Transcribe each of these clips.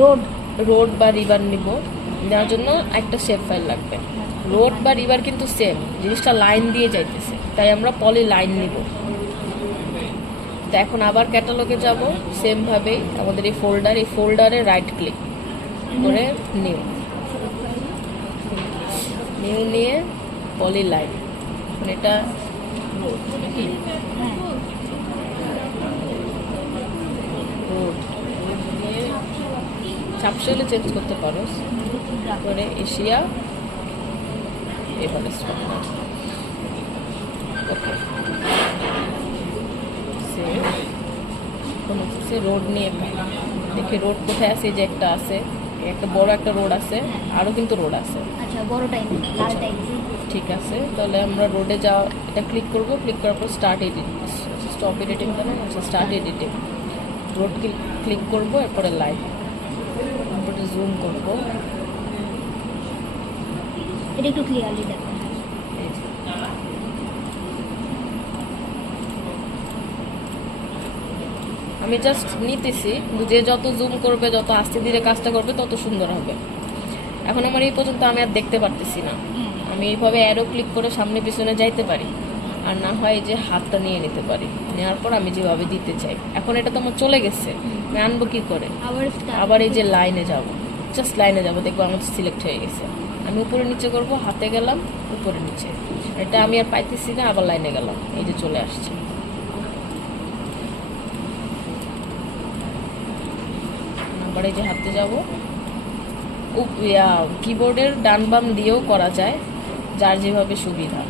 Road road বা river নিব, নেওয়ার জন্য একটা শেপ ফাইল লাগবে। রোড বা রিভার কিন্তু সেম জিনিসটা, লাইন দিয়ে যাইতেছে, তাই আমরা পলি লাইন নিব। তো এখন আবার ক্যাটালগে যাব, সেমভাবেই আমাদের এই ফোল্ডারে রাইট ক্লিক করে নিউ নিয়ে পলি লাইন, এটা রোড নাকি রোড নিয়ে সাবশেলে চেঞ্জ করতে পারো। তারপরে এশিয়া এভারেস্ট ওকে সে রোড নিয়ে দেখি রোড কোথায় আছে, যে একটা আছে, একটা বড় একটা রোড আছে, আরও কিন্তু রোড আছে। আচ্ছা বড়টাই লালটাই ঠিক আছে, তাহলে আমরা রোডে যাওয়া এটা ক্লিক করব, ক্লিক করার পর স্টার্ট এডিট, স্টপ এডিটিং করেন, আচ্ছা স্টার্ট এডিটিং, রোড ক্লিক করব, এরপরে লাইন, তারপরে জুম করব। এটা একটু ক্লিয়ারলি দেখো। আমি জাস্ট নিতেছি, যে যত জুম করবে, যত আস্তে ধীরে কাজটা করবে, তত সুন্দর হবে। এখন আমার এই পর্যন্ত আমি আর দেখতে পারতেছি না, আমি এইভাবে অ্যারো ক্লিক করে সামনে পিছনে যাইতে পারি, আর না হয় যে হাতটা নিয়ে নিতে পারি, নেওয়ার পর আমি যেভাবে দিতে চাই। এখন এটা তো আমার চলে গেছে, আমি আনবো কি করে? আবার এই যে লাইনে যাব, জাস্ট লাইনে যাব, দেখবো আমার সিলেক্ট হয়ে গেছে। আমি উপরে নিচে করব, হাতে গেলাম, উপরে নিচে, এটা আমি আর পাইতেছি না, আবার লাইনে গেলাম, এই যে চলে আসছে। আবার এই যে হাতে যাব, কিবোর্ডের ডান বাম দিয়েও করা যায়, যার যেভাবে সুবিধা।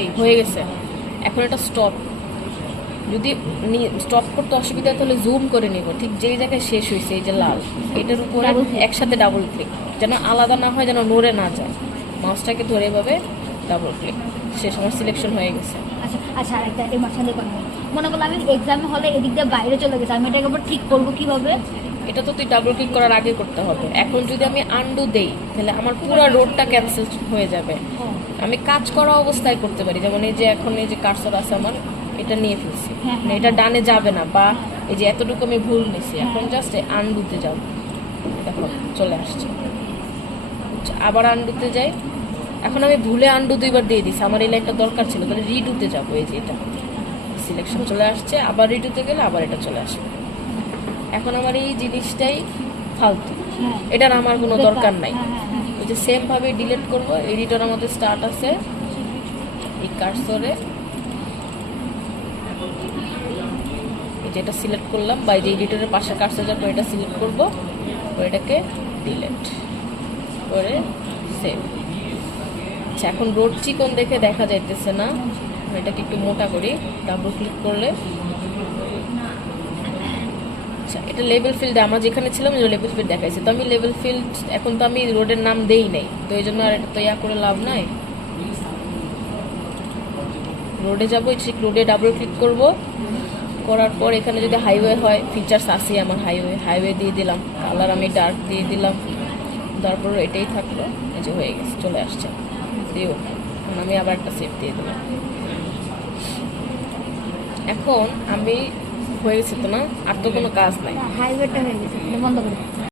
এই হয়ে গেছে। এখন এটা স্টপ, যদি স্টপ করতে অসুবিধা তাহলে জুম করে নিব, ঠিক যেই জায়গায় শেষ হয়েছে, এই যে লাল, এটার উপরে একসাথে ডাবল ক্লিক, যেন আলাদা না হয়, যেন নড়ে না যায়, মাউসটাকে ধরে এভাবে ডাবল ক্লিক, শেষ, আমার সিলেকশন হয়ে গেছে। আচ্ছা আচ্ছা, একটা এই মাঝখানে মনে করলাম আমি এক্সামে হলে এদিক দিয়ে বাইরে চলে গেছে, আমি এটাকে আবার ঠিক করবো কিভাবে? এটা তো তুই ডাবল ক্লিক করার আগে করতে হবে। এখন যদি আমি আন্ডু দেই, তাহলে আমার পুরো রোডটা ক্যান্সেল হয়ে যাবে। আমি কাজ করা অবস্থায় করতে পারি, যেমন এই যে এখন এই যে কার্সর আছে আমার, এটা নিয়ে ফেলছি, মানে এটা ডানে যাবে না, বা এই যে এতটুকু আমি ভুল নিছি, এখন জাস্ট আন্ডুতে যাব, দেখো চলে আসছে। আবার আন্ডুতে যাই, এখন আমি ভুলে আন্ডু দুইবার দিয়ে দিছি, আমার এই লাইনটা দরকার ছিল, তাহলে রিডুতে যাবো, এই যে এটা সিলেকশন চলে আসছে, আবার রিডুতে গেলে আবার এটা চলে আসবে। এখন আমার এই জিনিসটাই ফালতু, এটার আমার কোনো দরকার নাই। ওই যে সেম ভাবে ডিলিট করব, এডিটর আমাদের স্টার্ট আছে, এই কার্সরে যেটা সিলেক্ট করলাম, বা এই যে এডিটরের পাশে কার্সর যাবো, এটা সিলেক্ট করব, এটাকে ডিলিট করে সেভ। আচ্ছা, এখন রোড চিকন দেখে দেখা যাইতেছে না, এটাকে একটু মোটা করি, ডাবল ক্লিক করলে। আচ্ছা, এটা লেভেল ফিল্ডে আমরা যেখানে ছিলাম লেভেল ফিল্ড দেখাইছে, তো আমি লেভেল ফিল্ড, এখন তো আমি রোডের নাম দেই নাই, তো এই জন্য আর এটা তো করে লাভ নাই। রোডে যাবো, ঠিক রোডে ডাবল ক্লিক করব, করার পর এখানে যদি হাইওয়ে হয়, ফিচার্স আছে আমার, হাইওয়ে দিয়ে দিলাম, কালার আমি ডার্ক দিয়ে দিলাম, তারপর এটাই থাকলো, এই যে হয়ে গেছে, চলে আসছে দিও। আমি আবার একটা সেভ দিয়ে দিলাম। এখন আমি হয়ে গেছে তো না, আর তো কোনো কাজ নাই, হাইওয়েটা হয়ে গেছে, বন্ধ করে